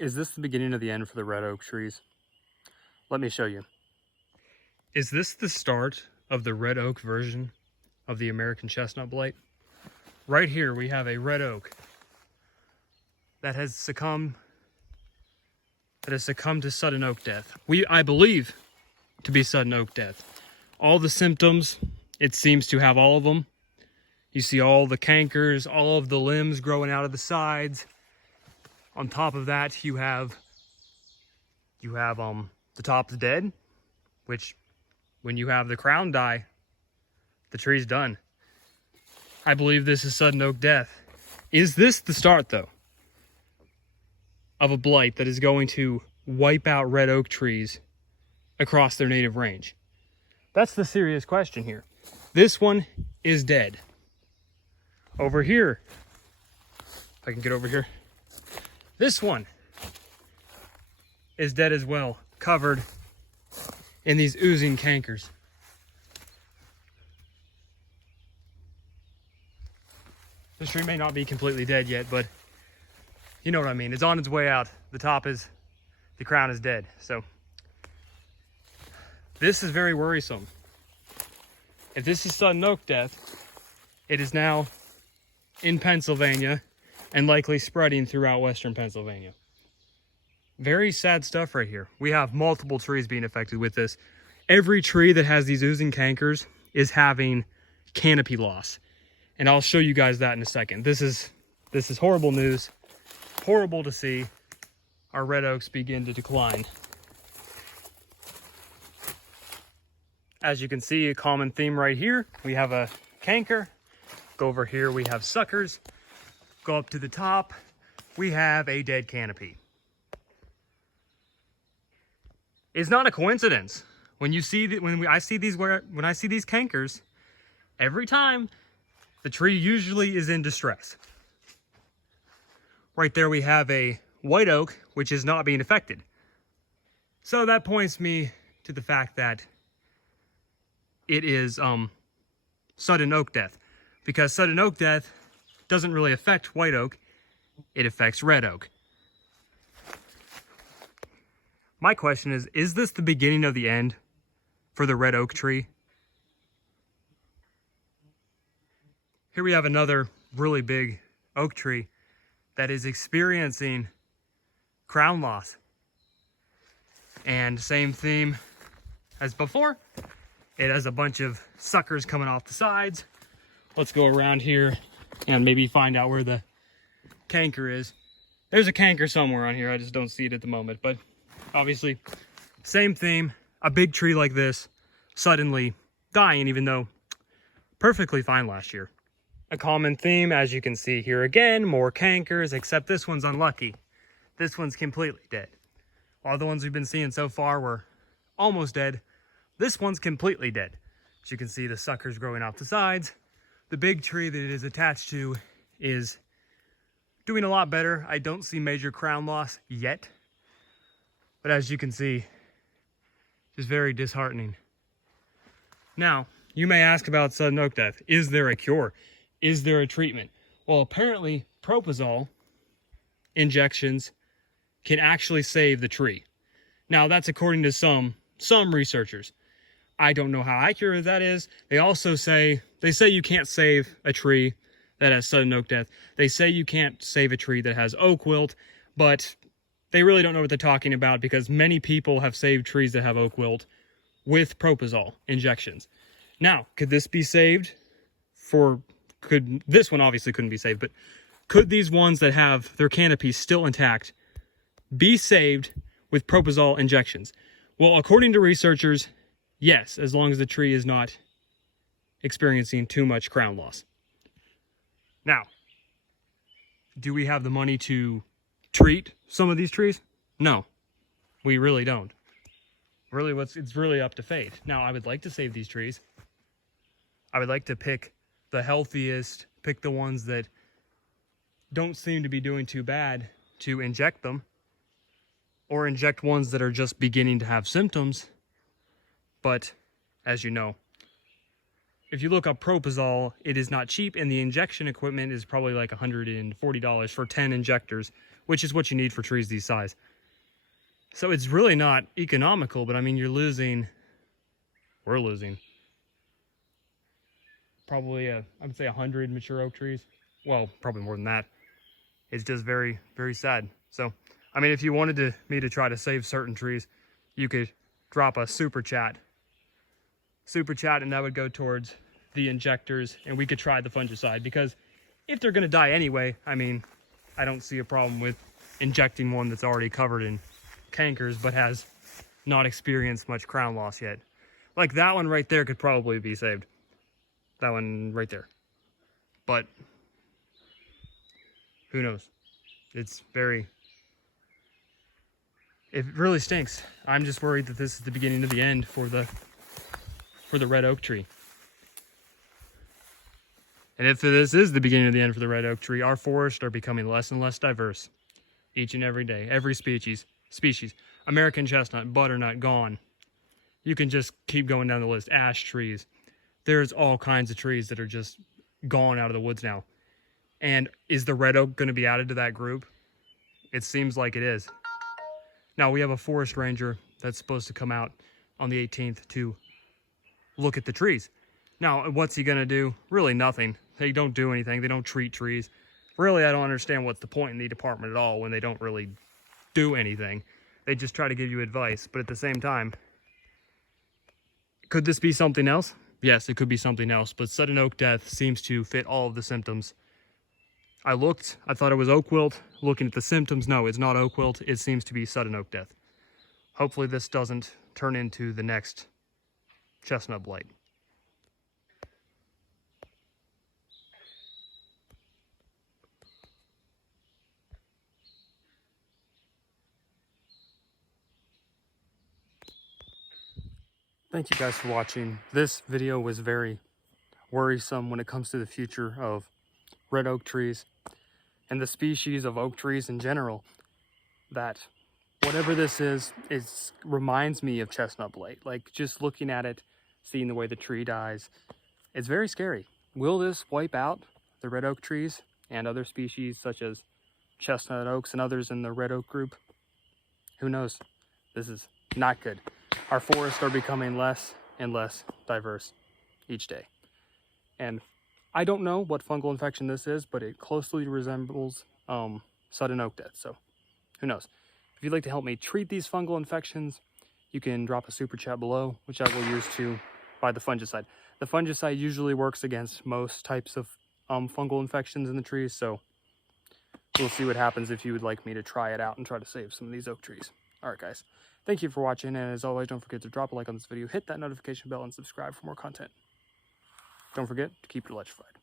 Is this the beginning of the end for the red oak trees? Let me show you. Is this the start of the red oak version of the American chestnut blight? Right here we have a red oak that has succumbed to sudden oak death. I believe to be sudden oak death. All the symptoms, it seems to have all of them. You see all the cankers, all of the limbs growing out of the sides. On top of that, you have the top's dead, which when you have the crown die, the tree's done. I believe this is sudden oak death. Is this the start, though, of a blight that is going to wipe out red oak trees across their native range? That's the serious question here. This one is dead. Over here, if I can get over here, this one is dead as well, covered in these oozing cankers. This tree may not be completely dead yet, but you know what I mean. It's on its way out. The crown is dead. So this is very worrisome. If this is sudden oak death, it is now in Pennsylvania and likely spreading throughout western Pennsylvania. Very sad stuff right here. We have multiple trees being affected with this. Every tree that has these oozing cankers is having canopy loss. And I'll show you guys that in a second. This is horrible news. Horrible to see our red oaks begin to decline. As you can see, a common theme right here. We have a canker. Go over here, we have suckers. Go up to the top, we have a dead canopy. It's not a coincidence. When I see these cankers, every time the tree usually is in distress. Right there we have a white oak, which is not being affected. So that points me to the fact that it is sudden oak death, because sudden oak death doesn't really affect white oak, it affects red oak. My question is this the beginning of the end for the red oak tree? Here we have another really big oak tree that is experiencing crown loss. And same theme as before. It has a bunch of suckers coming off the sides. Let's go around here and maybe find out where the canker is. There's a canker somewhere on here. I just don't see it at the moment. But obviously, same theme. A big tree like this suddenly dying, even though perfectly fine last year. A common theme, as you can see here again, more cankers, except this one's unlucky. This one's completely dead. All the ones we've been seeing so far were almost dead. This one's completely dead. As you can see, the suckers growing off the sides. The big tree that it is attached to is doing a lot better. I don't see major crown loss yet. But as you can see, just very disheartening. Now, you may ask about sudden oak death. Is there a cure? Is there a treatment? Well, apparently, propofol injections can actually save the tree. Now, that's according to some researchers. I don't know how accurate that is. They say you can't save a tree that has sudden oak death. They say you can't save a tree that has oak wilt, but they really don't know what they're talking about, because many people have saved trees that have oak wilt with propofol injections. Now, could this be saved? This one obviously couldn't be saved, but could these ones that have their canopy still intact be saved with propofol injections? Well, according to researchers, yes, as long as the tree is not experiencing too much crown loss. Now, do we have the money to treat some of these trees? No, we really don't. It's really up to fate. Now, I would like to save these trees. I would like to pick the healthiest, pick the ones that don't seem to be doing too bad to inject them, or inject ones that are just beginning to have symptoms. But as you know, if you look up propofol, it is not cheap, and the injection equipment is probably like $140 for 10 injectors, which is what you need for trees these size. So it's really not economical, but I mean, we're losing probably I would say 100 mature oak trees. Well, probably more than that. It's just very, very sad. So, I mean, if you wanted me to try to save certain trees, you could drop a super chat, and that would go towards the injectors, and we could try the fungicide, because if they're going to die anyway, I mean, I don't see a problem with injecting one that's already covered in cankers but has not experienced much crown loss yet. Like that one right there could probably be saved. That one right there. But who knows? It really stinks. I'm just worried that this is the beginning of the end for the red oak tree. And if this is the beginning of the end for the red oak tree, our forests are becoming less and less diverse each and every day. Every species. American chestnut, butternut, gone. You can just keep going down the list. Ash trees. There's all kinds of trees that are just gone out of the woods now. And is the red oak going to be added to that group? It seems like it is. Now, we have a forest ranger that's supposed to come out on the 18th to look at the trees. Now, what's he going to do? Really nothing. They don't do anything. They don't treat trees. Really, I don't understand what's the point in the department at all when they don't really do anything. They just try to give you advice. But at the same time, could this be something else? Yes, it could be something else. But sudden oak death seems to fit all of the symptoms. I thought it was oak wilt. Looking at the symptoms, no, it's not oak wilt. It seems to be sudden oak death. Hopefully this doesn't turn into the next chestnut blight. Thank you guys for watching. This video was very worrisome when it comes to the future of red oak trees and the species of oak trees in general. That whatever this is, it reminds me of chestnut blight. Like, just looking at it, seeing the way the tree dies, it's very scary. Will this wipe out the red oak trees and other species such as chestnut oaks and others in the red oak group? Who knows? This is not good. Our forests are becoming less and less diverse each day. And I don't know what fungal infection this is, but it closely resembles sudden oak death. So who knows? If you'd like to help me treat these fungal infections, you can drop a super chat below, which I will use to buy the fungicide. The fungicide usually works against most types of fungal infections in the trees, so we'll see what happens if you would like me to try it out and try to save some of these oak trees. All right, guys. Thank you for watching, and as always, don't forget to drop a like on this video, hit that notification bell, and subscribe for more content. Don't forget to keep it electrified.